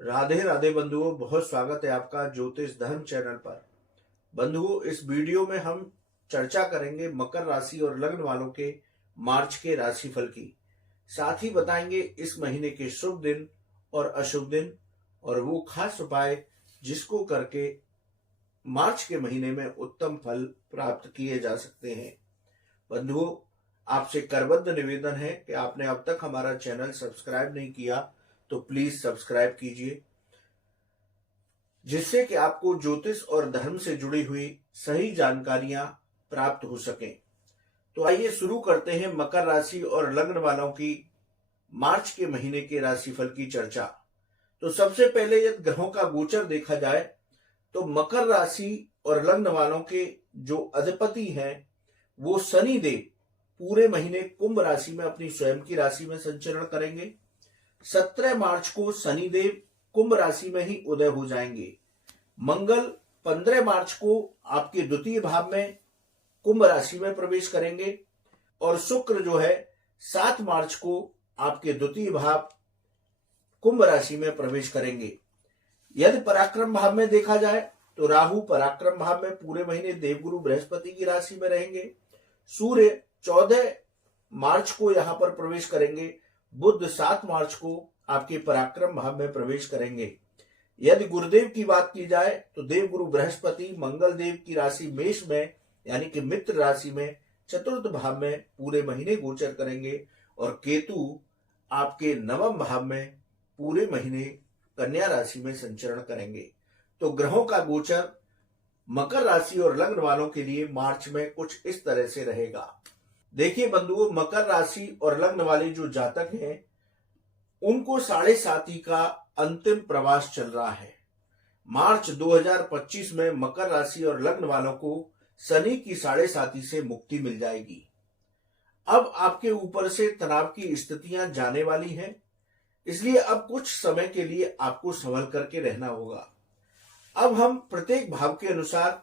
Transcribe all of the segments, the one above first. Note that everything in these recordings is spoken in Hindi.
राधे राधे बंधुओं, बहुत स्वागत है आपका ज्योतिष धर्म चैनल पर। बंधुओं, इस वीडियो में हम चर्चा करेंगे मकर राशि और लग्न वालों के मार्च के राशिफल की। साथ ही बताएंगे इस महीने के शुभ दिन और अशुभ दिन और वो खास उपाय जिसको करके मार्च के महीने में उत्तम फल प्राप्त किए जा सकते हैं। बंधुओं, आपसे करबद्ध निवेदन है कि आपने अब तक हमारा चैनल सब्सक्राइब नहीं किया तो प्लीज सब्सक्राइब कीजिए, जिससे कि आपको ज्योतिष और धर्म से जुड़ी हुई सही जानकारियां प्राप्त हो सकें। तो आइए शुरू करते हैं मकर राशि और लग्न वालों की मार्च के महीने के राशिफल की चर्चा। तो सबसे पहले यदि ग्रहों का गोचर देखा जाए तो मकर राशि और लग्न वालों के जो अधिपति हैं वो शनि देव पूरे महीने कुंभ राशि में अपनी स्वयं की राशि में संचरण करेंगे। 17 मार्च को शनिदेव कुंभ राशि में ही उदय हो जाएंगे। मंगल 15 मार्च को आपके द्वितीय भाव में कुंभ राशि में प्रवेश करेंगे और शुक्र जो है 7 मार्च को आपके द्वितीय भाव कुंभ राशि में प्रवेश करेंगे। यदि पराक्रम भाव में देखा जाए तो राहु पराक्रम भाव में पूरे महीने देवगुरु बृहस्पति की राशि में रहेंगे। सूर्य 14 मार्च को यहां पर प्रवेश करेंगे। बुध 7 मार्च को आपके पराक्रम भाव में प्रवेश करेंगे। यदि गुरुदेव की बात की जाए तो देवगुरु बृहस्पति मंगल देव की राशि मेष में यानी कि मित्र राशि में चतुर्थ भाव में पूरे महीने गोचर करेंगे और केतु आपके नवम भाव में पूरे महीने कन्या राशि में संचरण करेंगे। तो ग्रहों का गोचर मकर राशि और लग्न वालों के लिए मार्च में कुछ इस तरह से रहेगा। देखिए बंधुओं, मकर राशि और लग्न वाले जो जातक हैं उनको 7.5 का अंतिम प्रवास चल रहा है। मार्च 2025 में मकर राशि और लग्न वालों को शनि की 7.5 से मुक्ति मिल जाएगी। अब आपके ऊपर से तनाव की स्थितियां जाने वाली हैं, इसलिए अब कुछ समय के लिए आपको संभल करके रहना होगा। अब हम प्रत्येक भाव के अनुसार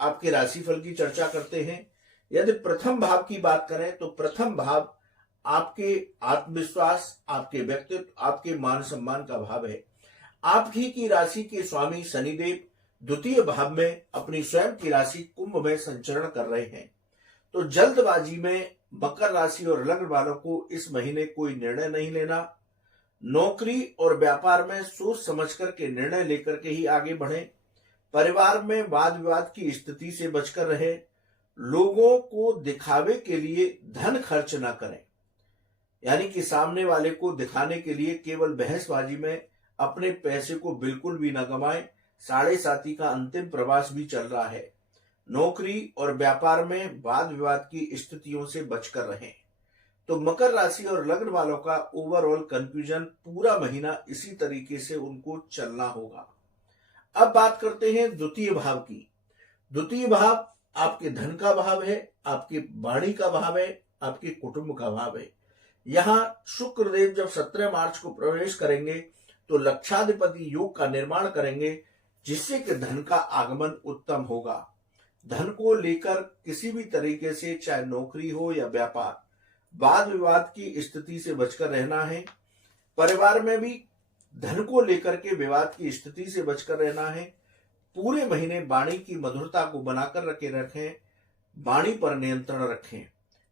आपके राशिफल की चर्चा करते हैं। यदि प्रथम भाव की बात करें तो प्रथम भाव आपके आत्मविश्वास, आपके व्यक्तित्व, आपके मान सम्मान का भाव है। आप ही की राशि के स्वामी शनिदेव द्वितीय भाव में अपनी स्वयं की राशि कुंभ में संचरण कर रहे हैं। तो जल्दबाजी में मकर राशि और लग्न वालों को इस महीने कोई निर्णय नहीं लेना। नौकरी और व्यापार में सोच समझ कर के निर्णय लेकर के ही आगे बढ़ें। परिवार में वाद विवाद की स्थिति से बचकर रहे। लोगों को दिखावे के लिए धन खर्च ना करें, यानी कि सामने वाले को दिखाने के लिए केवल बहसबाजी में अपने पैसे को बिल्कुल भी न गंवाएं। 7.5 का अंतिम प्रवास भी चल रहा है। नौकरी और व्यापार में वाद विवाद की स्थितियों से बचकर रहें। तो मकर राशि और लग्न वालों का ओवरऑल कंफ्यूजन पूरा महीना इसी तरीके से उनको चलना होगा। अब बात करते हैं द्वितीय भाव की। द्वितीय भाव आपके धन का भाव है, आपके वाणी का भाव है, आपके कुटुंब का भाव है। यहाँ शुक्रदेव जब 17 मार्च को प्रवेश करेंगे तो लक्षाधिपति योग का निर्माण करेंगे, जिससे कि धन का आगमन उत्तम होगा। धन को लेकर किसी भी तरीके से, चाहे नौकरी हो या व्यापार, वाद विवाद की स्थिति से बचकर रहना है। परिवार में भी धन को लेकर के विवाद की स्थिति से बचकर रहना है। पूरे महीने वाणी की मधुरता को बनाकर रखें, वाणी पर नियंत्रण रखें।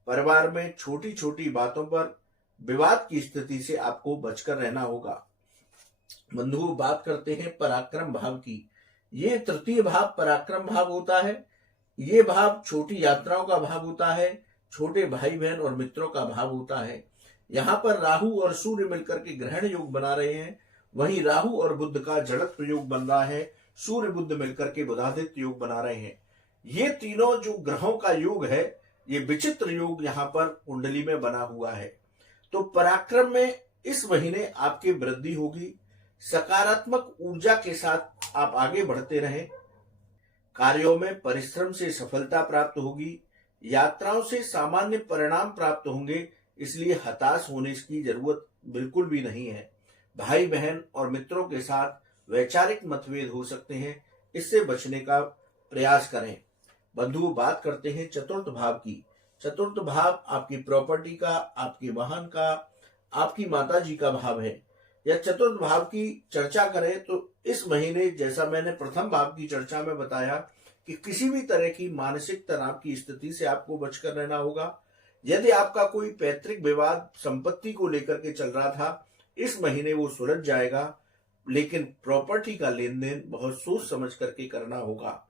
परिवार में छोटी छोटी बातों पर विवाद की स्थिति से आपको बचकर रहना होगा। बंधुओं, बात करते हैं पराक्रम भाव की। ये तृतीय भाव पराक्रम भाव होता है। ये भाव छोटी यात्राओं का भाव होता है, छोटे भाई बहन और मित्रों का भाव होता है। यहाँ पर राहु और सूर्य मिलकर के ग्रहण योग बना रहे हैं, वहीं राहु और बुध का जड़त्व योग बन रहा है। सूर्य बुध मिलकर के बुधादित्य योग बना रहे हैं। ये तीनों जो ग्रहों का योग है, ये विचित्र योग यहाँ पर कुंडली में बना हुआ है। तो पराक्रम में इस महीने आपकी वृद्धि होगी। सकारात्मक ऊर्जा के साथ आप आगे बढ़ते रहें। कार्यों में परिश्रम से सफलता प्राप्त होगी। यात्राओं से सामान्य परिणाम प्राप्त होंगे, इसलिए हताश होने की जरूरत बिल्कुल भी नहीं है। भाई बहन और मित्रों के साथ वैचारिक मतभेद हो सकते हैं, इससे बचने का प्रयास करें। बंधुओं, बात करते हैं चतुर्थ भाव की। चतुर्थ भाव आपकी प्रॉपर्टी का, आपके वाहन का, आपकी माताजी का भाव है। या चतुर्थ भाव की चर्चा करें तो इस महीने, जैसा मैंने प्रथम भाव की चर्चा में बताया, कि किसी भी तरह की मानसिक तनाव की स्थिति से आपको बचकर रहना होगा। यदि आपका कोई पैतृक विवाद संपत्ति को लेकर के चल रहा था, इस महीने वो सुलझ जाएगा, लेकिन प्रॉपर्टी का लेन देन बहुत सोच समझ करके करना होगा।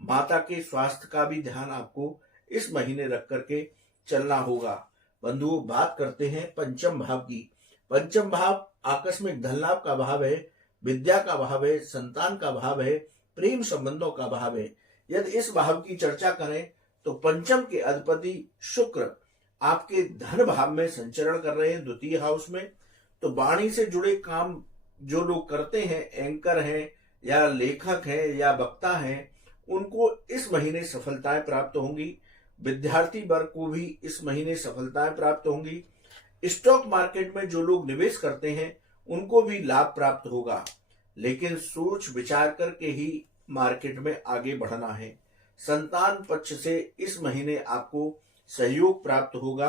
माता के स्वास्थ्य का भी ध्यान आपको इस महीने रख करके चलना होगा। बंधुओं, बात करते हैं पंचम भाव की। पंचम भाव आकस्मिक धन लाभ का भाव है, विद्या का भाव है, संतान का भाव है, प्रेम संबंधों का भाव है। यदि इस भाव की चर्चा करें तो पंचम के अधिपति शुक्र आपके धन भाव में संचरण कर रहे हैं, द्वितीय हाउस में। तो वाणी से जुड़े काम जो लोग करते हैं, एंकर हैं या लेखक हैं या वक्ता हैं, उनको इस महीने सफलताएं प्राप्त होंगी। विद्यार्थी वर्ग को भी इस महीने सफलताएं प्राप्त होंगी। स्टॉक मार्केट में जो लोग निवेश करते हैं उनको भी लाभ प्राप्त होगा, लेकिन सोच विचार करके ही मार्केट में आगे बढ़ना है। संतान पक्ष से इस महीने आपको सहयोग प्राप्त होगा।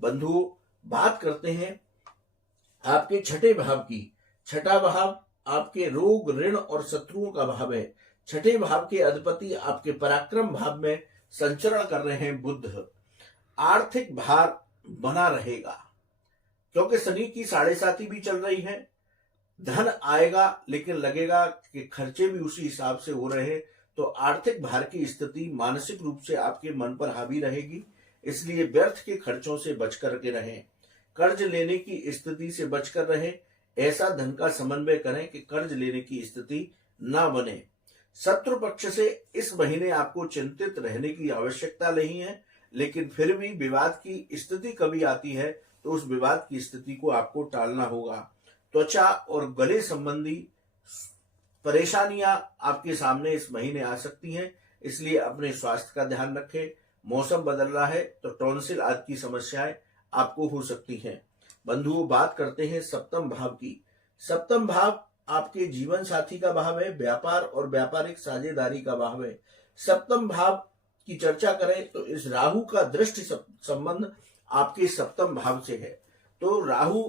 बंधुओं, बात करते हैं आपके छठे भाव की। छठा भाव आपके रोग, ऋण और शत्रुओं का भाव है। छठे भाव के अधिपति आपके पराक्रम भाव में संचरण कर रहे हैं बुध। आर्थिक भार बना रहेगा, क्योंकि शनि की 7.5 भी चल रही है। धन आएगा, लेकिन लगेगा कि खर्चे भी उसी हिसाब से हो रहे हैं, तो आर्थिक भार की स्थिति मानसिक रूप से आपके मन पर हावी रहेगी। इसलिए व्यर्थ के खर्चों से बच करके रहें। कर्ज लेने की स्थिति से बचकर रहें। ऐसा धन का समन्वय करें कि कर्ज लेने की स्थिति ना बने। शत्रु पक्ष से इस महीने आपको चिंतित रहने की आवश्यकता नहीं है, लेकिन फिर भी विवाद की स्थिति कभी आती है तो उस विवाद की स्थिति को आपको टालना होगा। त्वचा और गले संबंधी परेशानियां आपके सामने इस महीने आ सकती हैं, इसलिए अपने स्वास्थ्य का ध्यान रखें। मौसम बदल रहा है तो टॉन्सिल आदि की समस्याएं आपको हो सकती हैं। बंधुओं, बात करते हैं सप्तम भाव की। सप्तम भाव आपके जीवन साथी का भाव है, व्यापार और व्यापारिक साझेदारी का भाव है। सप्तम भाव की चर्चा करें तो इस राहु का दृष्टि संबंध आपके सप्तम भाव से है। तो राहु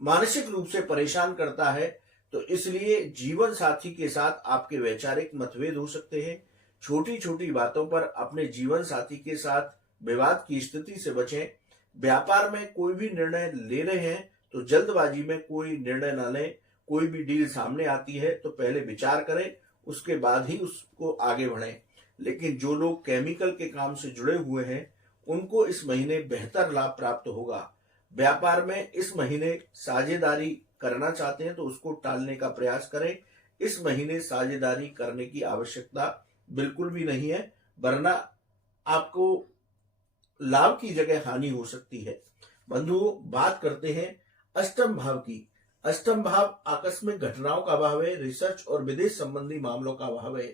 मानसिक रूप से परेशान करता है, तो इसलिए जीवन साथी के साथ आपके वैचारिक मतभेद हो सकते हैं। छोटी छोटी बातों पर अपने जीवन साथी के साथ विवाद की स्थिति से बचें। व्यापार में कोई भी निर्णय ले रहे हैं तो जल्दबाजी में कोई निर्णय न लें। कोई भी डील सामने आती है तो पहले विचार करें, उसके बाद ही उसको आगे बढ़ें। लेकिन जो लोग केमिकल के काम से जुड़े हुए हैं उनको इस महीने बेहतर लाभ प्राप्त होगा। व्यापार में इस महीने साझेदारी करना चाहते हैं तो उसको टालने का प्रयास करें। इस महीने साझेदारी करने की आवश्यकता बिल्कुल भी नहीं है, वरना आपको लाभ की जगह हानि हो सकती है। बंधुओं, बात करते हैं अष्टम भाव की। अष्टम भाव आकस्मिक घटनाओं का भाव है, रिसर्च और विदेश संबंधी मामलों का भाव है।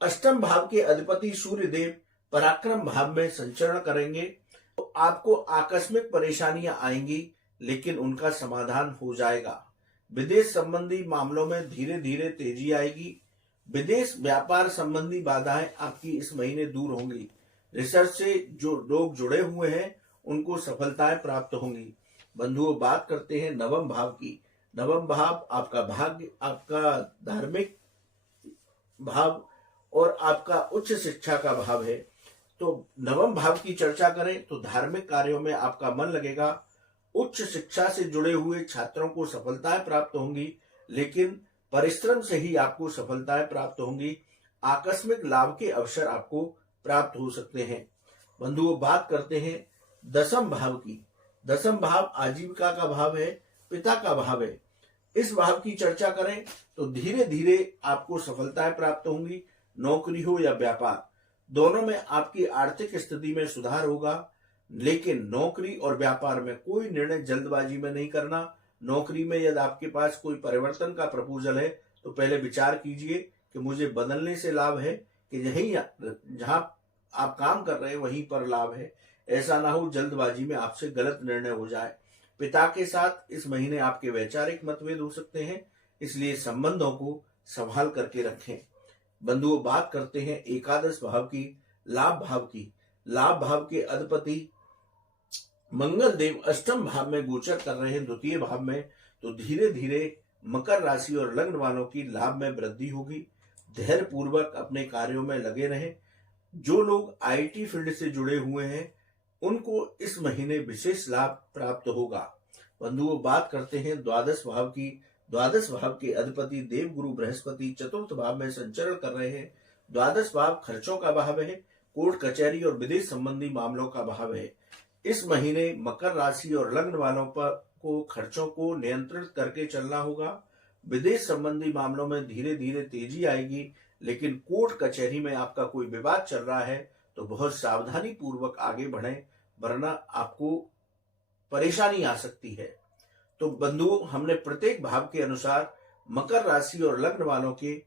अष्टम भाव के अधिपति सूर्य देव पराक्रम भाव में संचरण करेंगे, तो आपको आकस्मिक परेशानियां आएंगी, लेकिन उनका समाधान हो जाएगा। विदेश संबंधी मामलों में धीरे धीरे तेजी आएगी। विदेश व्यापार संबंधी बाधाएं आपकी इस महीने दूर होंगी। रिसर्च से जो लोग जुड़े हुए हैं उनको सफलताएं प्राप्त होंगी। बंधुओं, बात करते हैं नवम भाव की। नवम भाव आपका भाग्य, आपका धार्मिक भाव और आपका उच्च शिक्षा का भाव है। तो नवम भाव की चर्चा करें तो धार्मिक कार्यों में आपका मन लगेगा। उच्च शिक्षा से जुड़े हुए छात्रों को सफलताएं प्राप्त होंगी, लेकिन परिश्रम से ही आपको सफलताएं प्राप्त होंगी। आकस्मिक लाभ के अवसर आपको प्राप्त हो सकते हैं। बंधुओं, बात करते हैं दसम भाव की। दसम भाव आजीविका का भाव है, पिता का भाव है। इस भाव की चर्चा करें तो धीरे धीरे आपको सफलताएं प्राप्त होंगी। नौकरी हो या व्यापार, दोनों में आपकी आर्थिक स्थिति में सुधार होगा, लेकिन नौकरी और व्यापार में कोई निर्णय जल्दबाजी में नहीं करना। नौकरी में यदि आपके पास कोई परिवर्तन का प्रपोजल है तो पहले विचार कीजिए कि मुझे बदलने से लाभ है कि यही जहां आप काम कर रहे हैं वहीं पर लाभ है। ऐसा ना हो जल्दबाजी में आपसे गलत निर्णय हो जाए। पिता के साथ इस महीने आपके वैचारिक मतभेद हो सकते हैं, इसलिए संबंधों को संभाल करके रखें। बंधुओं, बात करते हैं एकादश भाव की, लाभ भाव की। लाभ भाव के अधिपति मंगल देव अष्टम भाव में गोचर कर रहे हैं, द्वितीय भाव में, तो धीरे धीरे मकर राशि और लग्न वालों की लाभ में वृद्धि होगी। धैर्य पूर्वक अपने कार्यों में लगे रहें। जो लोग आईटी फील्ड से जुड़े हुए हैं उनको इस महीने विशेष लाभ प्राप्त होगा। बंधुओं, बात करते हैं द्वादश भाव की। द्वादश भाव के अधिपति देव गुरु बृहस्पति चतुर्थ भाव में संचरण कर रहे हैं। द्वादश भाव खर्चों का भाव है, कोर्ट कचहरी और विदेश संबंधी मामलों का भाव है। इस महीने मकर राशि और लग्न वालों पर को खर्चों को नियंत्रित करके चलना होगा। विदेश संबंधी मामलों में धीरे धीरे तेजी आएगी, लेकिन कोर्ट कचहरी में आपका कोई विवाद चल रहा है तो बहुत सावधानी पूर्वक आगे बढ़ें, वरना आपको परेशानी आ सकती है। तो बंधुओं, हमने प्रत्येक भाव के अनुसार मकर राशि और लग्न वालों के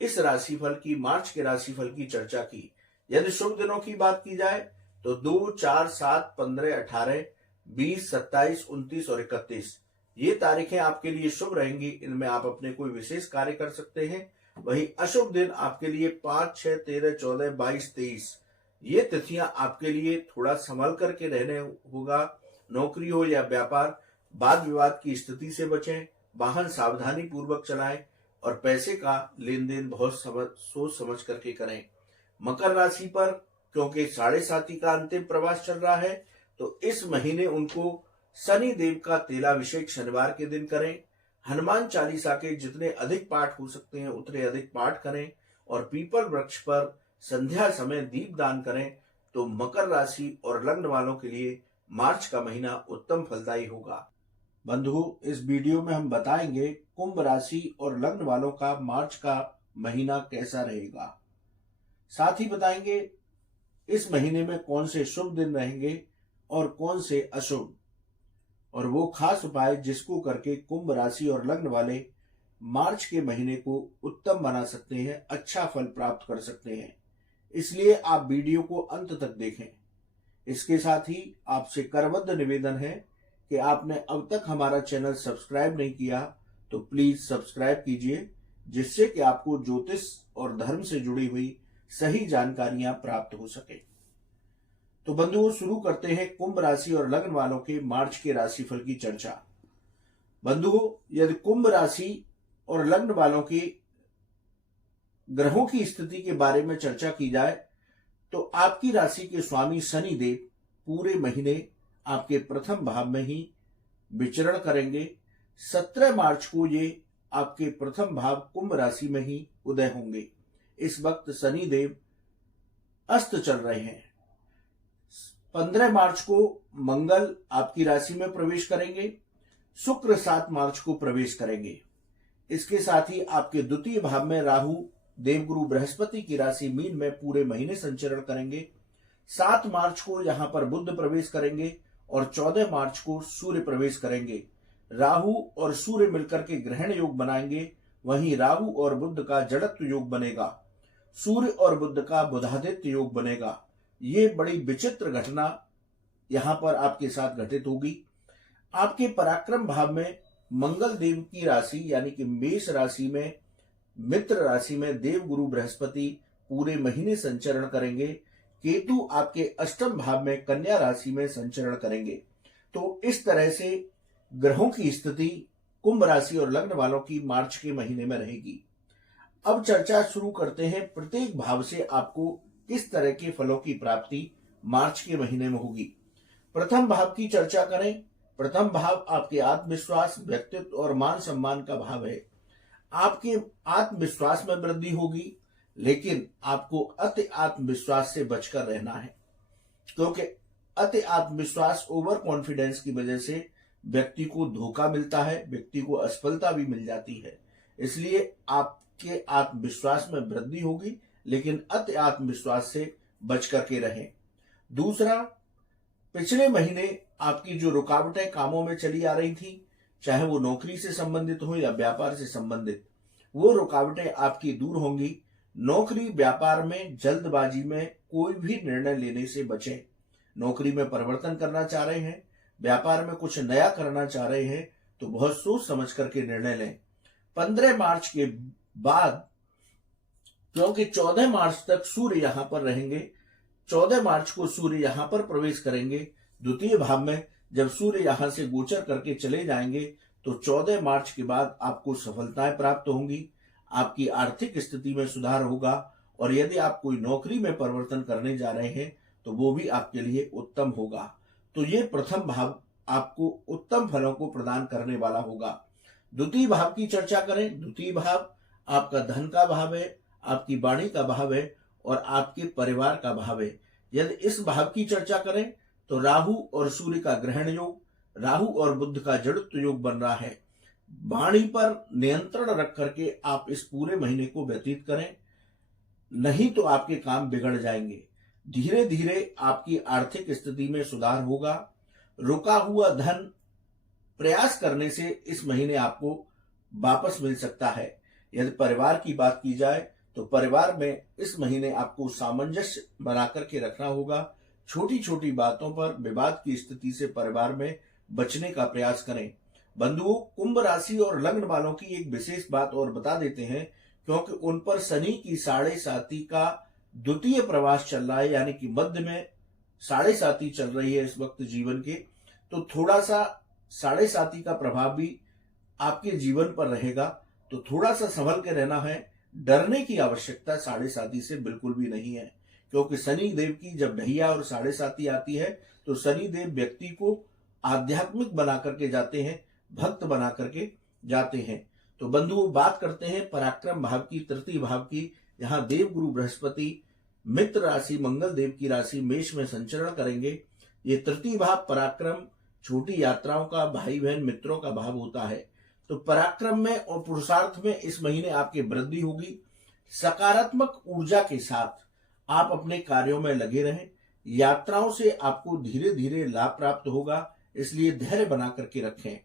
इस राशिफल की, मार्च के राशिफल की चर्चा की। यदि शुभ दिनों की बात की जाए तो 2, 4, 7, 15, 18, 20, 27, 29 और 31 ये तारीखें आपके लिए शुभ रहेंगी। इनमें आप अपने कोई विशेष कार्य कर सकते हैं। वहीं अशुभ दिन आपके लिए 5, 6, 13, 14, 22, 23 ये तिथियां आपके लिए थोड़ा संभल करके रहने होगा। नौकरी हो या व्यापार, वाद विवाद की स्थिति से बचें, वाहन सावधानी पूर्वक चलाएं और पैसे का लेन देन बहुत सोच समझ करके करें। मकर राशि पर क्योंकि 7.5 का अंतिम प्रवास चल रहा है, तो इस महीने उनको शनि देव का तेलाभिषेक शनिवार के दिन करें। हनुमान चालीसा के जितने अधिक पाठ हो सकते हैं उतने अधिक पाठ करें और पीपल वृक्ष पर संध्या समय दीप दान करें। तो मकर राशि और लग्न वालों के लिए मार्च का महीना उत्तम फलदायी होगा। बंधु, इस वीडियो में हम बताएंगे कुंभ राशि और लग्न वालों का मार्च का महीना कैसा रहेगा। साथ ही बताएंगे इस महीने में कौन से शुभ दिन रहेंगे और कौन से अशुभ, और वो खास उपाय जिसको करके कुंभ राशि और लग्न वाले मार्च के महीने को उत्तम बना सकते हैं, अच्छा फल प्राप्त कर सकते हैं। इसलिए आप वीडियो को अंत तक देखें। इसके साथ ही आपसे करबद्ध निवेदन है कि आपने अब तक हमारा चैनल सब्सक्राइब नहीं किया तो प्लीज सब्सक्राइब कीजिए, जिससे कि आपको ज्योतिष और धर्म से जुड़ी हुई सही जानकारियां प्राप्त हो सके। तो बंधुओं, शुरू करते हैं कुंभ राशि और लग्न वालों के मार्च के राशिफल की चर्चा। बंधुओं, यदि कुंभ राशि और लग्न वालों की ग्रहों की स्थिति के बारे में चर्चा की जाए तो आपकी राशि के स्वामी शनि देव पूरे महीने आपके प्रथम भाव में ही विचरण करेंगे। 17 मार्च को ये आपके प्रथम भाव कुंभ राशि में ही उदय होंगे। इस वक्त शनि देव अस्त चल रहे हैं। 15 मार्च को मंगल आपकी राशि में प्रवेश करेंगे। शुक्र 7 मार्च को प्रवेश करेंगे। इसके साथ ही आपके द्वितीय भाव में राहु देवगुरु बृहस्पति की राशि मीन में पूरे महीने संचरण करेंगे। 7 मार्च को यहां पर बुध प्रवेश करेंगे और 14 मार्च को सूर्य प्रवेश करेंगे। राहु और सूर्य मिलकर के ग्रहण योग बनाएंगे। वहीं राहु और बुध का जड़त्व योग बनेगा। सूर्य और बुध का बुधादित्य योग बनेगा। ये बड़ी विचित्र घटना यहां पर आपके साथ घटित होगी। आपके पराक्रम भाव में मंगल देव की राशि यानी कि मेष राशि में, मित्र राशि में देव गुरु बृहस्पति पूरे महीने संचरण करेंगे। केतु आपके अष्टम भाव में कन्या राशि में संचरण करेंगे। तो इस तरह से ग्रहों की स्थिति कुंभ राशि और लग्न वालों की मार्च के महीने में रहेगी। अब चर्चा शुरू करते हैं प्रत्येक भाव से आपको किस तरह के फलों की प्राप्ति मार्च के महीने में होगी। प्रथम भाव की चर्चा करें। प्रथम भाव आपके आत्मविश्वास, व्यक्तित्व और मान सम्मान का भाव है। आपके आत्मविश्वास में वृद्धि होगी, लेकिन आपको अति आत्मविश्वास से बचकर रहना है, क्योंकि अति आत्मविश्वास, ओवर कॉन्फिडेंस की वजह से व्यक्ति को धोखा मिलता है, व्यक्ति को असफलता भी मिल जाती है। इसलिए आपके आत्मविश्वास में वृद्धि होगी, लेकिन अति आत्मविश्वास से बच करके रहें। दूसरा, पिछले महीने आपकी जो रुकावटें कामों में चली आ रही थी, चाहे वो नौकरी से संबंधित हो या व्यापार से संबंधित, वो रुकावटें आपकी दूर होंगी। नौकरी व्यापार में जल्दबाजी में कोई भी निर्णय लेने से बचें। नौकरी में परिवर्तन करना चाह रहे हैं, व्यापार में कुछ नया करना चाह रहे हैं, तो बहुत सोच समझ करके निर्णय लें। 15 मार्च के बाद, क्योंकि 14 मार्च तक सूर्य यहां पर रहेंगे, 14 मार्च को सूर्य यहां पर प्रवेश करेंगे, द्वितीय भाव में जब सूर्य यहां से गोचर करके चले जाएंगे तो 14 मार्च के बाद आपको सफलताएं प्राप्त होंगी, आपकी आर्थिक स्थिति में सुधार होगा और यदि आप कोई नौकरी में परिवर्तन करने जा रहे हैं तो वो भी आपके लिए उत्तम होगा। तो ये प्रथम भाव आपको उत्तम फलों को प्रदान करने वाला होगा। द्वितीय भाव की चर्चा करें। द्वितीय भाव आपका धन का भाव है, आपकी वाणी का भाव है और आपके परिवार का भाव है। यदि इस भाव की चर्चा करें तो राहु और सूर्य का ग्रहण योग, राहु और बुध का जड़त्व योग बन रहा है। वाणी पर नियंत्रण रख करके आप इस पूरे महीने को व्यतीत करें, नहीं तो आपके काम बिगड़ जाएंगे। धीरे धीरे आपकी आर्थिक स्थिति में सुधार होगा। रुका हुआ धन प्रयास करने से इस महीने आपको वापस मिल सकता है। यदि परिवार की बात की जाए तो परिवार में इस महीने आपको सामंजस्य बनाकर के रखना होगा। छोटी छोटी बातों पर विवाद की स्थिति से परिवार में बचने का प्रयास करें। बंधुओं, कुंभ राशि और लग्न वालों की एक विशेष बात और बता देते हैं, क्योंकि उन पर शनि की 7.5 का द्वितीय प्रवास चल रहा है, यानी कि मध्य में 7.5 चल रही है इस वक्त जीवन के, तो थोड़ा सा 7.5 का प्रभाव भी आपके जीवन पर रहेगा। तो थोड़ा सा संभल के रहना है। डरने की आवश्यकता 7.5 से बिल्कुल भी नहीं है, क्योंकि शनि देव की जब ढैया और 7.5 आती है तो शनि देव व्यक्ति को आध्यात्मिक बना करके जाते हैं, भक्त बना करके जाते हैं। तो बंधुओं, बात करते हैं पराक्रम भाव की, तृतीय भाव की। यहाँ देव गुरु बृहस्पति मित्र राशि मंगल देव की राशि मेष में संचरण करेंगे। ये तृतीय भाव पराक्रम, छोटी यात्राओं का, भाई बहन मित्रों का भाव होता है। तो पराक्रम में और पुरुषार्थ में इस महीने आपकी वृद्धि होगी। सकारात्मक ऊर्जा के साथ आप अपने कार्यों में लगे रहें। यात्राओं से आपको धीरे धीरे लाभ प्राप्त होगा, इसलिए धैर्य बना करके रखें।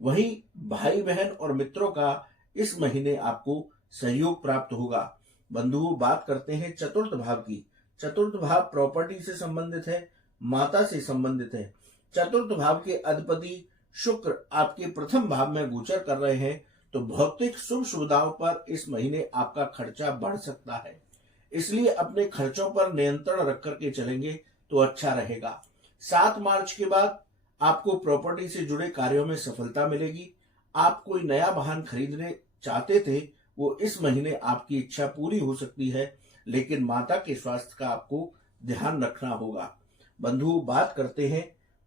वहीं भाई बहन और मित्रों का इस महीने आपको सहयोग प्राप्त होगा। बंधुओं, बात करते हैं चतुर्थ भाव की। चतुर्थ भाव प्रॉपर्टी से संबंधित है, माता से संबंधित है। चतुर्थ भाव के अधिपति शुक्र आपके प्रथम भाव में गोचर कर रहे हैं, तो भौतिक सुख सुविधाओं पर इस महीने आपका खर्चा बढ़ सकता है, इसलिए अपने खर्चों पर नियंत्रण रख करके चलेंगे तो अच्छा रहेगा। 7 मार्च के बाद आपको प्रॉपर्टी से जुड़े कार्यों में सफलता मिलेगी। आप कोई नया वाहन खरीदने चाहते थे, वो इस महीने आपकी इच्छा पूरी हो सकती है, लेकिन माता के स्वास्थ्य का आपको ध्यान रखना होगा। बंधु, बात करते हैं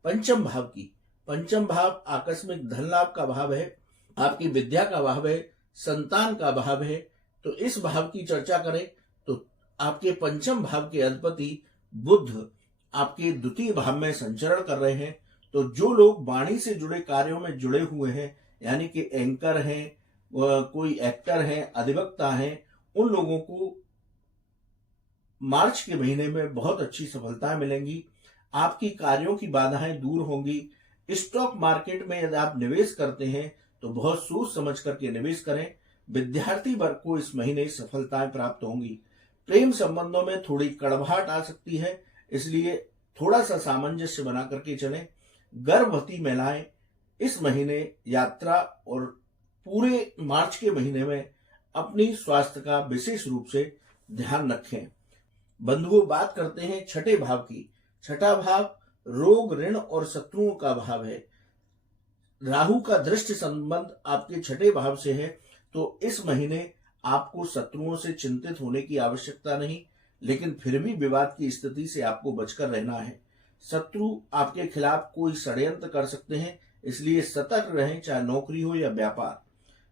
पंचम भाव की। पंचम भाव आकस्मिक धन लाभ का भाव है, आपकी विद्या का भाव है, संतान का भाव है। तो इस भाव की चर्चा करें तो आपके पंचम भाव के अधिपति बुध आपके द्वितीय भाव में संचरण कर रहे हैं। तो जो लोग वाणी से जुड़े कार्यों में जुड़े हुए हैं, यानी कि एंकर हैं, कोई एक्टर हैं, अधिवक्ता हैं, उन लोगों को मार्च के महीने में बहुत अच्छी सफलताएं मिलेंगी। आपकी कार्यों की बाधाएं दूर होंगी। स्टॉक मार्केट में यदि आप निवेश करते हैं तो बहुत सोच समझ करके निवेश करें। विद्यार्थी वर्ग को इस महीने सफलताएं प्राप्त होंगी। प्रेम संबंधों में थोड़ी कड़वाहट आ सकती है, इसलिए थोड़ा सा सामंजस्य बना करके चलें। गर्भवती महिलाएं इस महीने यात्रा और पूरे मार्च के महीने में अपनी स्वास्थ्य का विशेष रूप से ध्यान रखें। बंधुओं, बात करते हैं छठे भाव की। छठा भाव रोग, ऋण और शत्रुओं का भाव है। राहु का दृष्टि संबंध आपके छठे भाव से है, तो इस महीने आपको शत्रुओं से चिंतित होने की आवश्यकता नहीं, लेकिन फिर भी विवाद की स्थिति से आपको बचकर रहना है। शत्रु आपके खिलाफ कोई षड्यंत्र कर सकते हैं, इसलिए सतर्क रहें, चाहे नौकरी हो या व्यापार।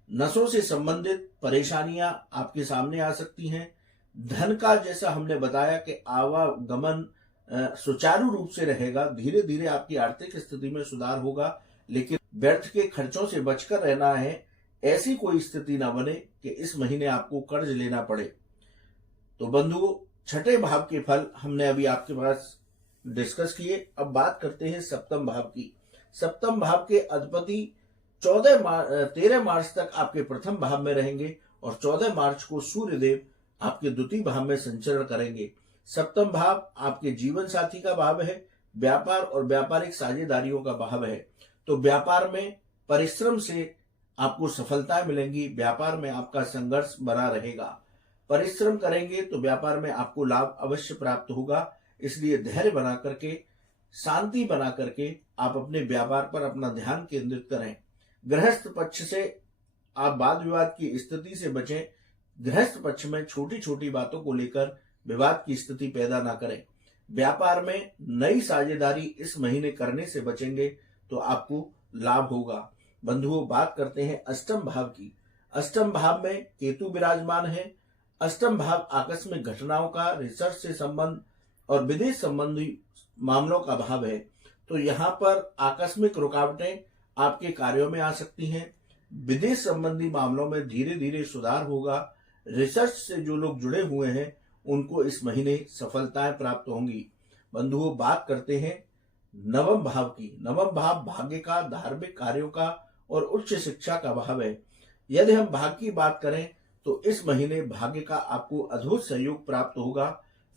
नसों से संबंधित परेशानियां आपके सामने आ सकती हैं। धन का, जैसा हमने बताया कि आवागमन सुचारू रूप से रहेगा। धीरे धीरे आपकी आर्थिक स्थिति में सुधार होगा, लेकिन व्यर्थ के खर्चों से बचकर रहना है। ऐसी कोई स्थिति ना बने कि इस महीने आपको कर्ज लेना पड़े। तो बंधुओं, छठे भाव के फल हमने अभी आपके पास डिस्कस किए। अब बात करते हैं सप्तम भाव की। सप्तम भाव के अधिपति 13 मार्च तक आपके प्रथम भाव में रहेंगे और 14 मार्च को सूर्यदेव आपके द्वितीय भाव में संचरण करेंगे। सप्तम भाव आपके जीवन साथी का भाव है, व्यापार और व्यापारिक साझेदारियों का भाव है। तो व्यापार में परिश्रम से आपको सफलता मिलेंगी। व्यापार में आपका संघर्ष बना रहेगा। परिश्रम करेंगे तो व्यापार में आपको लाभ अवश्य प्राप्त होगा, इसलिए धैर्य बना करके शांति बना करके आप अपने व्यापार पर अपना ध्यान केंद्रित करें। गृहस्थ पक्ष से आप वाद विवाद की स्थिति से बचें। गृहस्थ पक्ष में छोटी छोटी बातों को लेकर विवाद की स्थिति पैदा ना करें। व्यापार में नई साझेदारी इस महीने करने से बचेंगे तो आपको लाभ होगा। बंधुओं, बात करते हैं अष्टम भाव की। अष्टम भाव में केतु विराजमान है। अष्टम भाव आकस्मिक घटनाओं का, रिसर्च से संबंध और विदेश संबंधी मामलों का भाव है। तो यहाँ पर आकस्मिक रुकावटें आपके कार्यों में आ सकती हैं। विदेश संबंधी मामलों में धीरे धीरे सुधार होगा। रिसर्च से जो लोग जुड़े हुए हैं उनको इस महीने सफलताएं प्राप्त होंगी। बंधुओं, बात करते हैं नवम भाव की। नवम भाव भाग्य का, धार्मिक कार्यों का और उच्च शिक्षा का भाव है। यदि हम भाग्य की बात करें तो इस महीने भाग्य का आपको अद्भुत सहयोग प्राप्त होगा।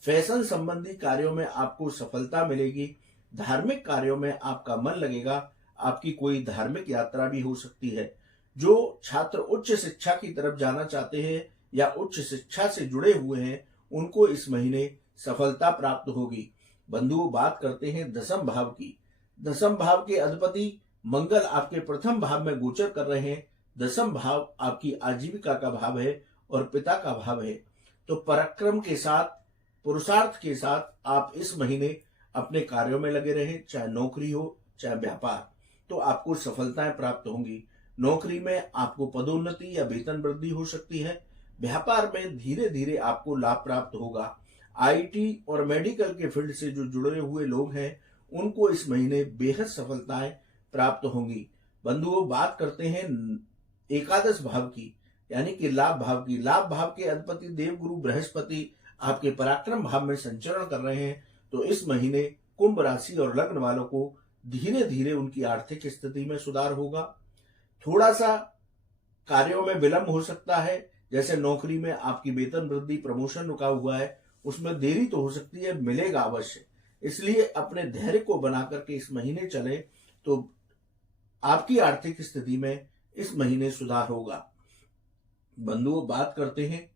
फैशन संबंधी कार्यों में आपको सफलता मिलेगी। धार्मिक कार्यों में आपका मन लगेगा। आपकी कोई धार्मिक यात्रा भी हो सकती है। जो छात्र उच्च शिक्षा की तरफ जाना चाहते हैं या उच्च शिक्षा से जुड़े हुए हैं उनको इस महीने सफलता प्राप्त होगी। बंधुओं, बात करते हैं दसम भाव की। दसम भाव के अधिपति मंगल आपके प्रथम भाव में गोचर कर रहे हैं। दसम भाव आपकी आजीविका का भाव है और पिता का भाव है। तो पराक्रम के साथ, पुरुषार्थ के साथ आप इस महीने अपने कार्यों में लगे रहें, चाहे नौकरी हो चाहे व्यापार, तो आपको सफलताएं प्राप्त होंगी। नौकरी में आपको पदोन्नति या वेतन वृद्धि हो सकती है। व्यापार में धीरे धीरे आपको लाभ प्राप्त होगा। आईटी और मेडिकल के फील्ड से जो जुड़े हुए लोग हैं उनको इस महीने बेहद सफलताएं प्राप्त होंगी। बंधुओं, बात करते हैं एकादश भाव की, यानी कि लाभ भाव की। लाभ भाव के अधिपति देवगुरु बृहस्पति आपके पराक्रम भाव में संचरण कर रहे हैं। तो इस महीने कुंभ राशि और लग्न वालों को धीरे धीरे उनकी आर्थिक स्थिति में सुधार होगा। थोड़ा सा कार्यों में विलंब हो सकता है, जैसे नौकरी में आपकी वेतन वृद्धि, प्रमोशन रुका हुआ है, उसमें देरी तो हो सकती है, मिलेगा अवश्य। इसलिए अपने धैर्य को बना करके इस महीने चले तो आपकी आर्थिक स्थिति में इस महीने सुधार होगा। बंधुओं, बात करते हैं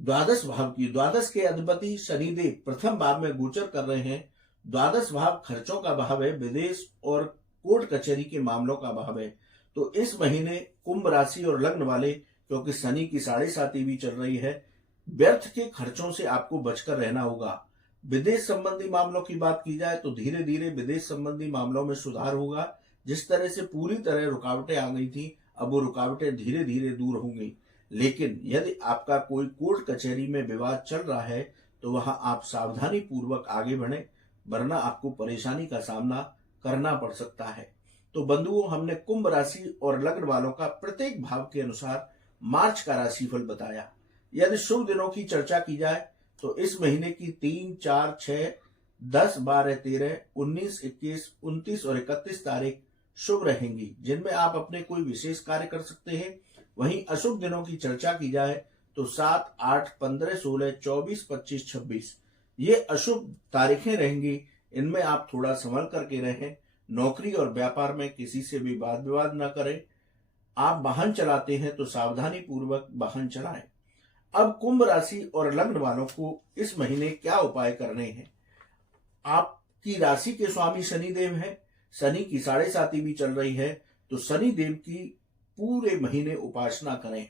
द्वादश भाव की। द्वादश के अधिपति शनिदेव प्रथम भाव में गोचर कर रहे हैं। द्वादश भाव खर्चों का भाव है, विदेश और कोर्ट कचहरी के मामलों का भाव है। तो इस महीने कुंभ राशि और लग्न वाले, क्योंकि शनि की 7.5 भी चल रही है, व्यर्थ के खर्चों से आपको बचकर रहना होगा। विदेश संबंधी मामलों की बात की जाए तो धीरे धीरे विदेश संबंधी मामलों में सुधार होगा। जिस तरह से पूरी तरह रुकावटें आ गई थी, अब वो रुकावटें धीरे धीरे दूर होंगी। लेकिन यदि आपका कोई कोर्ट कचहरी में विवाद चल रहा है तो वहां आप सावधानी पूर्वक आगे बढ़ें, वरना आपको परेशानी का सामना करना पड़ सकता है। तो बंधुओं, हमने कुंभ राशि और लग्न वालों का प्रत्येक भाव के अनुसार मार्च का राशिफल बताया। यदि शुभ दिनों की चर्चा की जाए तो इस महीने की 3, 4, 6, 10, 12, 13, 19, 21, 29 और 31 तारीख शुभ रहेंगी, जिनमें आप अपने कोई विशेष कार्य कर सकते हैं। वहीं अशुभ दिनों की चर्चा की जाए तो 7, 8, 15, 16, 24, 25, 26 ये अशुभ तारीखें रहेंगी। इनमें आप थोड़ा संभल करके रहें। नौकरी और व्यापार में किसी से भी वाद विवाद न करें। आप वाहन चलाते हैं तो सावधानी पूर्वक वाहन चलाएं। अब कुंभ राशि और लग्न वालों को इस महीने क्या उपाय करने हैं। आपकी राशि के स्वामी शनिदेव हैं। शनि की 7.5 भी चल रही है, तो शनिदेव की पूरे महीने उपासना करें।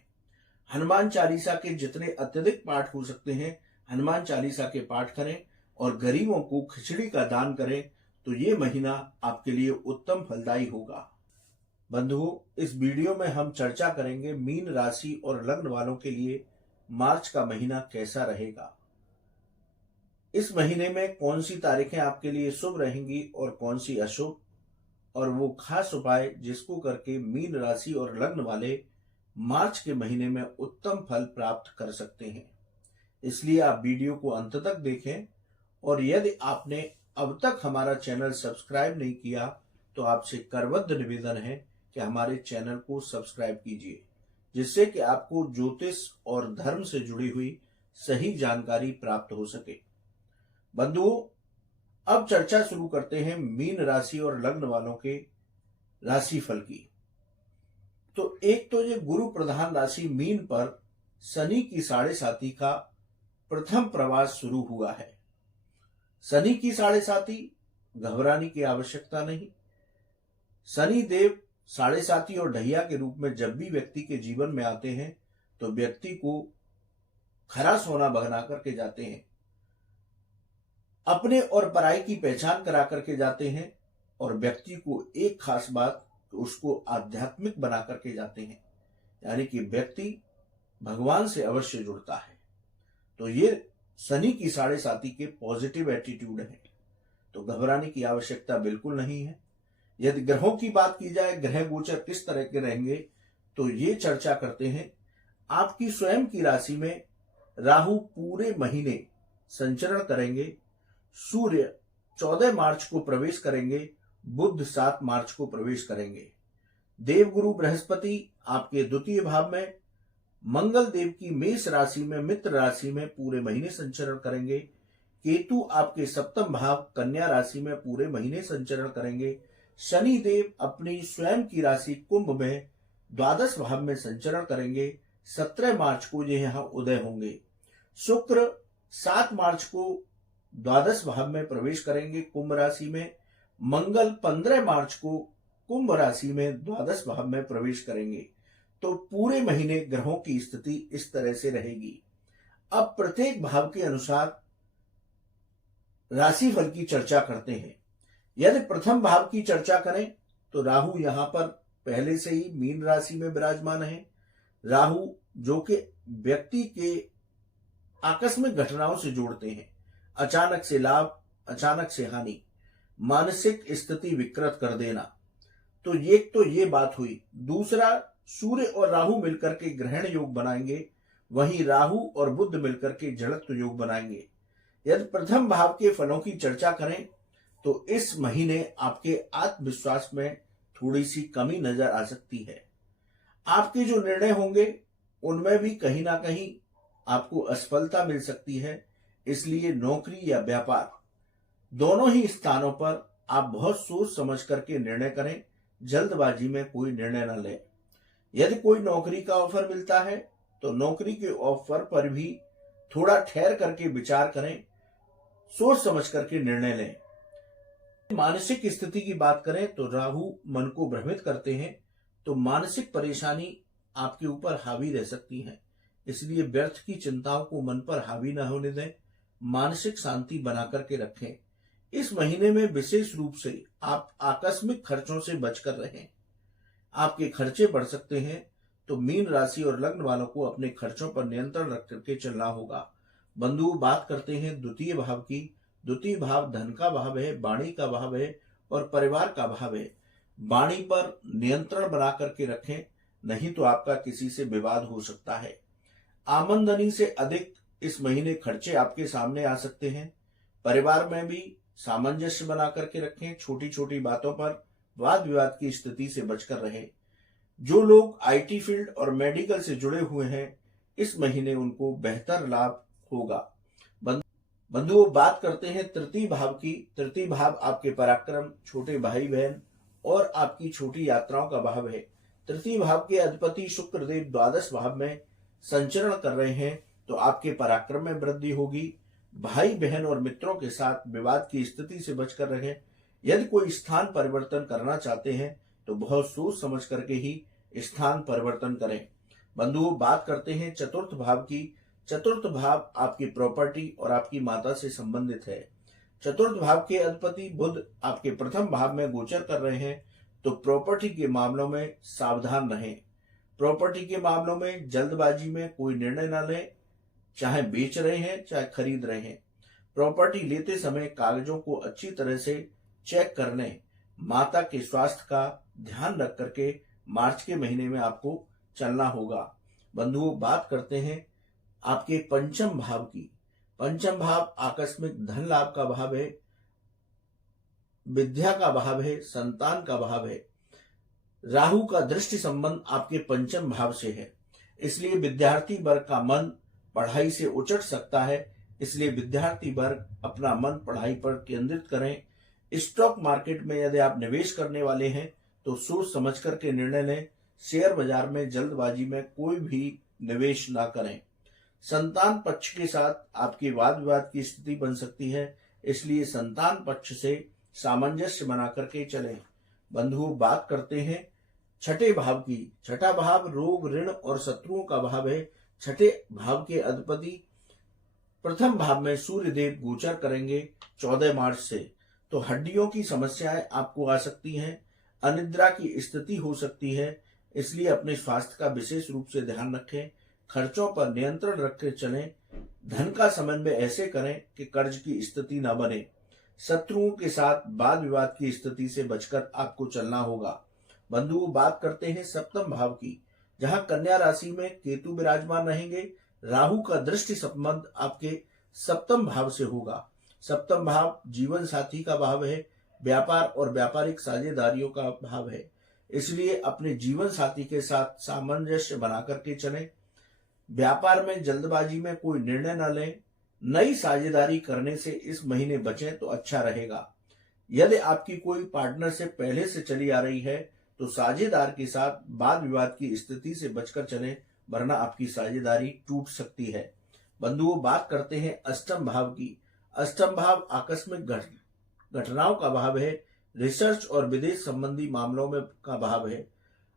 हनुमान चालीसा के जितने अत्यधिक पाठ हो सकते हैं हनुमान चालीसा के पाठ करें और गरीबों को खिचड़ी का दान करें, तो ये महीना आपके लिए उत्तम फलदायी होगा। बंधुओं, इस वीडियो में हम चर्चा करेंगे मीन राशि और लग्न वालों के लिए मार्च का महीना कैसा रहेगा। इस महीने में कौन सी तारीखें आपके लिए शुभ रहेंगी और कौन सी अशुभ, और वो खास उपाय जिसको करके मीन राशि और लग्न वाले मार्च के महीने में उत्तम फल प्राप्त कर सकते हैं। इसलिए आप वीडियो को अंत तक देखें, और यदि आपने अब तक हमारा चैनल सब्सक्राइब नहीं किया तो आपसे करबद्ध निवेदन है कि हमारे चैनल को सब्सक्राइब कीजिए, जिससे कि आपको ज्योतिष और धर्म से जुड़ी हुई सही जानकारी प्राप्त हो सके। बंधुओं, अब चर्चा शुरू करते हैं मीन राशि और लग्न वालों के राशिफल की। तो एक तो ये गुरु प्रधान राशि मीन पर शनि की 7.5 का प्रथम प्रवास शुरू हुआ है। शनि की 7.5 घबराने की आवश्यकता नहीं। शनि देव साढ़े साथी और ढैया के रूप में जब भी व्यक्ति के जीवन में आते हैं तो व्यक्ति को खरा सोना बना करके जाते हैं, अपने और पराई की पहचान करा करके जाते हैं, और व्यक्ति को एक खास बात, उसको आध्यात्मिक बना करके जाते हैं, यानी कि व्यक्ति भगवान से अवश्य जुड़ता है। तो ये शनि की साढ़े साथी के पॉजिटिव एटीट्यूड है, तो घबराने की आवश्यकता बिल्कुल नहीं है। यदि ग्रहों की बात की जाए, ग्रह गोचर किस तरह के रहेंगे, तो ये चर्चा करते हैं। आपकी स्वयं की राशि में राहु पूरे महीने संचरण करेंगे, सूर्य 14 मार्च को प्रवेश करेंगे, बुध 7 मार्च को प्रवेश करेंगे, देवगुरु बृहस्पति आपके द्वितीय भाव में, मंगल देव की मेष राशि में मित्र राशि में पूरे महीने संचरण करेंगे, केतु आपके सप्तम भाव कन्या राशि में पूरे महीने संचरण करेंगे, शनि देव अपनी स्वयं की राशि कुंभ में द्वादश भाव में संचरण करेंगे, 17 मार्च को ये यहां उदय होंगे। शुक्र 7 मार्च को द्वादश भाव में प्रवेश करेंगे कुंभ राशि में, मंगल 15 मार्च को कुंभ राशि में द्वादश भाव में प्रवेश करेंगे। तो पूरे महीने ग्रहों की स्थिति इस तरह से रहेगी। अब प्रत्येक भाव के अनुसार राशिफल की चर्चा करते हैं। यदि प्रथम भाव की चर्चा करें तो राहु यहां पर पहले से ही मीन राशि में विराजमान है। राहु जो कि व्यक्ति के आकस्मिक घटनाओं से जोड़ते हैं, अचानक से लाभ, अचानक से हानि, मानसिक स्थिति विकृत कर देना। तो ये बात हुई। दूसरा, सूर्य और राहु मिलकर के ग्रहण योग बनाएंगे, वहीं राहु और बुध मिलकर के जड़त्व योग बनाएंगे। यदि प्रथम भाव के फलों की चर्चा करें तो इस महीने आपके आत्मविश्वास में थोड़ी सी कमी नजर आ सकती है। आपके जो निर्णय होंगे उनमें भी कहीं ना कहीं आपको असफलता मिल सकती है। इसलिए नौकरी या व्यापार दोनों ही स्थानों पर आप बहुत सोच समझ करके निर्णय करें, जल्दबाजी में कोई निर्णय न लें। यदि कोई नौकरी का ऑफर मिलता है तो नौकरी के ऑफर पर भी थोड़ा ठहर करके विचार करें, सोच समझ करके निर्णय लें। मानसिक स्थिति की बात करें तो राहु मन को भ्रमित करते हैं, तो मानसिक परेशानी आपके ऊपर हावी रह सकती है। इसलिए व्यर्थ की चिंताओं को मन पर हावी न होने दें, मानसिक शांति बना करके रखें। इस महीने में विशेष रूप से आप आकस्मिक खर्चों से बचकर रहें। आपके खर्चे बढ़ सकते हैं, तो मीन राशि और लग्न वालों को अपने खर्चों पर नियंत्रण रख करके चलना होगा। बंधु, बात करते हैं द्वितीय भाव की। द्वितीय भाव धन का भाव है, वाणी का भाव है और परिवार का भाव है। वाणी पर नियंत्रण बना करके रखें, नहीं तो आपका किसी से विवाद हो सकता है। आमदनी से अधिक इस महीने खर्चे आपके सामने आ सकते हैं। परिवार में भी सामंजस्य बना करके रखें, छोटी छोटी बातों पर वाद विवाद की स्थिति से बचकर रहें। जो लोग आईटी फील्ड और मेडिकल से जुड़े हुए हैं, इस महीने उनको बेहतर लाभ होगा। बंधुओं, बात करते हैं तृतीय भाव की। तृतीय भाव आपके पराक्रम, छोटे भाई बहन और आपकी छोटी यात्राओं का भाव है। तृतीय भाव के अधिपति शुक्र देव द्वादश भाव में संचरण कर रहे हैं, तो आपके पराक्रम में वृद्धि होगी। भाई बहन और मित्रों के साथ विवाद की स्थिति से बचकर रहें। यदि कोई स्थान परिवर्तन करना चाहते हैं तो बहुत सोच समझ करके ही स्थान परिवर्तन करें। बंधुओं, बात करते हैं चतुर्थ भाव की। चतुर्थ भाव आपकी प्रॉपर्टी और आपकी माता से संबंधित है। चतुर्थ भाव के अधिपति बुध आपके प्रथम भाव में गोचर कर रहे हैं, तो प्रॉपर्टी के मामलों में सावधान रहें। प्रॉपर्टी के मामलों में जल्दबाजी में कोई निर्णय न लें, चाहे बेच रहे हैं चाहे खरीद रहे हैं। प्रॉपर्टी लेते समय कागजों को अच्छी तरह से चेक कर लें। माता के स्वास्थ्य का ध्यान रख करके मार्च के महीने में आपको चलना होगा। बंधुओं, बात करते हैं आपके पंचम भाव की। पंचम भाव आकस्मिक धन लाभ का भाव है, विद्या का भाव है, संतान का भाव है। राहु का दृष्टि संबंध आपके पंचम भाव से है, इसलिए विद्यार्थी वर्ग का मन पढ़ाई से उचट सकता है। इसलिए विद्यार्थी वर्ग अपना मन पढ़ाई पर केंद्रित करें। स्टॉक मार्केट में यदि आप निवेश करने वाले हैं तो सोच समझ करके निर्णय लें। शेयर बाजार में जल्दबाजी में कोई भी निवेश ना करें। संतान पक्ष के साथ आपकी वाद विवाद की स्थिति बन सकती है, इसलिए संतान पक्ष से सामंजस्य बना करके चलें। बंधुओं, बात करते हैं छठे भाव की। छठा भाव रोग, ऋण और शत्रुओं का भाव है। छठे भाव के अधिपति प्रथम भाव में सूर्य देव गोचर करेंगे 14 मार्च से। तो हड्डियों की समस्याएं आपको आ सकती हैं, अनिद्रा की स्थिति हो सकती है, इसलिए अपने स्वास्थ्य का विशेष रूप से ध्यान रखें। खर्चों पर नियंत्रण रखकर चलें। धन का समन्वय ऐसे करें कि कर्ज की स्थिति न बने। शत्रुओं के साथ वाद विवाद की स्थिति से बचकर आपको चलना होगा। बंधुओं, बात करते हैं सप्तम भाव की, जहां कन्या राशि में केतु विराजमान रहेंगे। राहु का दृष्टि संबंध आपके सप्तम भाव से होगा। सप्तम भाव जीवन साथी का भाव है, व्यापार और व्यापारिक साझेदारियों का भाव है, इसलिए अपने जीवन साथी के साथ सामंजस्य बना करके चलें। व्यापार में जल्दबाजी में कोई निर्णय न लें। नई साझेदारी करने से इस महीने बचें तो अच्छा रहेगा। यदि आपकी कोई पार्टनरशिप पहले से चली आ रही है तो साझेदार के साथ वाद विवाद की स्थिति से बचकर चलें, वरना आपकी साझेदारी टूट सकती है। बंधुओं, बात करते हैं अष्टम भाव की। अष्टम भाव आकस्मिक घटनाओं का भाव है, रिसर्च और विदेश संबंधी मामलों में का भाव है।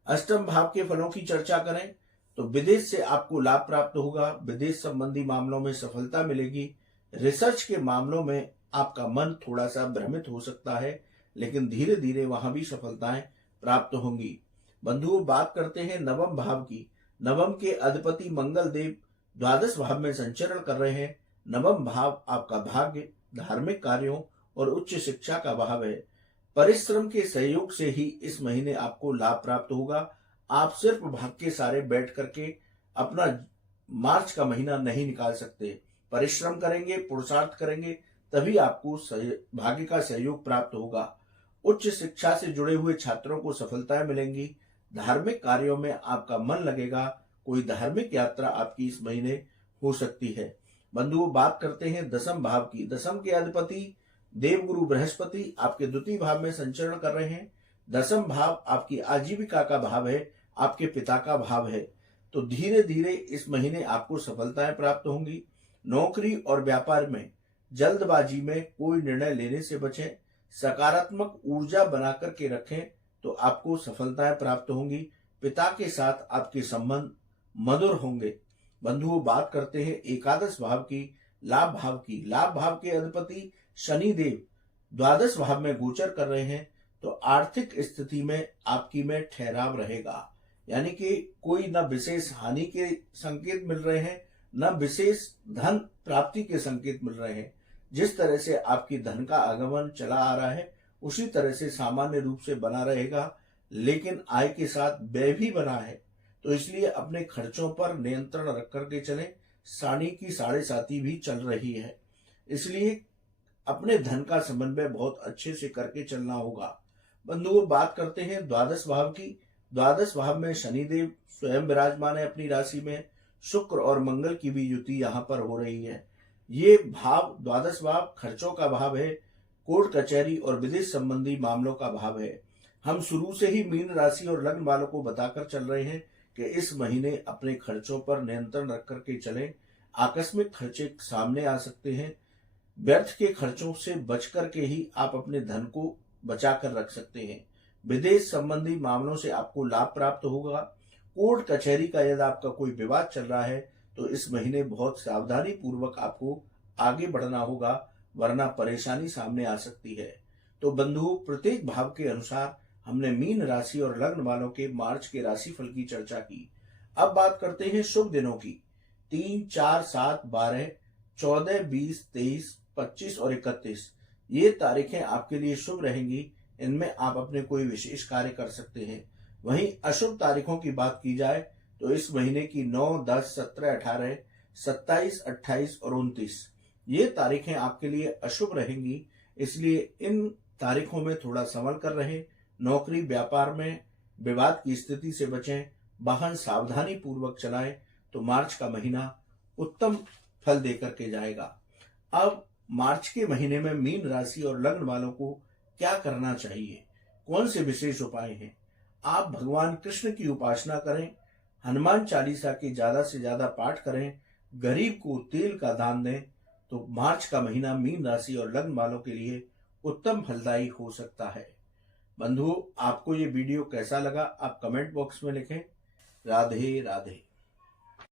अष्टम भाव के फलों की चर्चा करें तो विदेश से आपको लाभ प्राप्त होगा, विदेश संबंधी मामलों में सफलता मिलेगी। रिसर्च के मामलों में आपका मन थोड़ा सा भ्रमित हो सकता है, लेकिन धीरे धीरे वहां भी सफलताएं प्राप्त होंगी। बंधुओं, बात करते हैं नवम भाव की। नवम के अधिपति मंगल देव द्वादश भाव में संचरण कर रहे हैं। नवम भाव आपका भाग्य, धार्मिक कार्यों और उच्च शिक्षा का भाव है। परिश्रम के सहयोग से ही इस महीने आपको लाभ प्राप्त होगा। आप सिर्फ भाग्य के सहारे बैठ करके अपना मार्च का महीना नहीं निकाल सकते। परिश्रम करेंगे, पुरुषार्थ करेंगे, तभी आपको भाग्य का सहयोग प्राप्त होगा। उच्च शिक्षा से जुड़े हुए छात्रों को सफलताएं मिलेंगी। धार्मिक कार्यों में आपका मन लगेगा। कोई धार्मिक यात्रा आपकी इस महीने हो सकती है। बंधुओं, बात करते हैं दसम भाव की। दसम के अधिपति देवगुरु बृहस्पति आपके द्वितीय भाव में संचरण कर रहे हैं। दसम भाव आपकी आजीविका का भाव है, आपके पिता का भाव है। तो धीरे धीरे इस महीने आपको सफलताएं प्राप्त होंगी। नौकरी और व्यापार में जल्दबाजी में कोई निर्णय लेने से बचें। सकारात्मक ऊर्जा बनाकर के रखें तो आपको सफलताएं प्राप्त होंगी। पिता के साथ आपके संबंध मधुर होंगे। बंधुओं, बात करते हैं एकादश भाव की, लाभ भाव की। लाभ भाव के अधिपति शनि देव द्वादश भाव में गोचर कर रहे हैं, तो आर्थिक स्थिति में आपकी में ठहराव रहेगा। यानी कि कोई न विशेष हानि के संकेत मिल रहे हैं, न विशेष धन प्राप्ति के संकेत मिल रहे हैं। जिस तरह से आपकी धन का आगमन चला आ रहा है उसी तरह से सामान्य रूप से बना रहेगा, लेकिन आय के साथ व्यय भी बना है। तो इसलिए अपने खर्चों पर नियंत्रण रख करके चलें। साढ़ी की साढ़े साथी भी चल रही है, इसलिए अपने धन का समन्वय बहुत अच्छे से करके चलना होगा। बंधुओं, बात करते हैं द्वादश भाव की। द्वादश भाव में शनिदेव स्वयं विराजमान है अपनी राशि में। शुक्र और मंगल की भी युति यहाँ पर हो रही है। ये भाव, द्वादश भाव खर्चों का भाव है, कोर्ट कचहरी और विदेश संबंधी मामलों का भाव है। हम शुरू से ही मीन राशि और लग्न वालों को बताकर चल रहे हैं कि इस महीने अपने खर्चों पर नियंत्रण रख करके चलें। आकस्मिक खर्चे सामने आ सकते हैं। व्यर्थ के खर्चों से बच करके ही आप अपने धन को बचा कर रख सकते हैं। विदेश संबंधी मामलों से आपको लाभ प्राप्त होगा। कोर्ट कचहरी का यदि आपका कोई विवाद चल रहा है तो इस महीने बहुत सावधानी पूर्वक आपको आगे बढ़ना होगा, वरना परेशानी सामने आ सकती है। तो बंधुओं, प्रत्येक भाव के अनुसार हमने मीन राशि और लग्न वालों के मार्च के राशिफल की चर्चा की। अब बात करते हैं शुभ दिनों की। 3, 4, 7, 12, 14, 20, 23, 25 और 31 ये तारीखें आपके लिए शुभ रहेंगी। इनमें आप अपने कोई विशेष कार्य कर सकते हैं। वहीं अशुभ तारीखों की बात की जाए तो इस महीने की 9, 10, 17, 18, 27, 28 और 29 ये तारीखें आपके लिए अशुभ रहेंगी, इसलिए इन तारीखों में थोड़ा संभल कर रहें। नौकरी व्यापार में विवाद की स्थिति से बचें। वाहन सावधानी पूर्वक चलाएं तो मार्च का महीना उत्तम फल देकर के जाएगा। अब मार्च के महीने में मीन राशि और लग्न वालों को क्या करना चाहिए, कौन से विशेष उपाय हैं? आप भगवान कृष्ण की उपासना करें, हनुमान चालीसा के ज्यादा से ज्यादा पाठ करें, गरीब को तेल का दान दें, तो मार्च का महीना मीन राशि और लग्न वालों के लिए उत्तम फलदायी हो सकता है। बंधुओं, आपको ये वीडियो कैसा लगा आप कमेंट बॉक्स में लिखें। राधे राधे।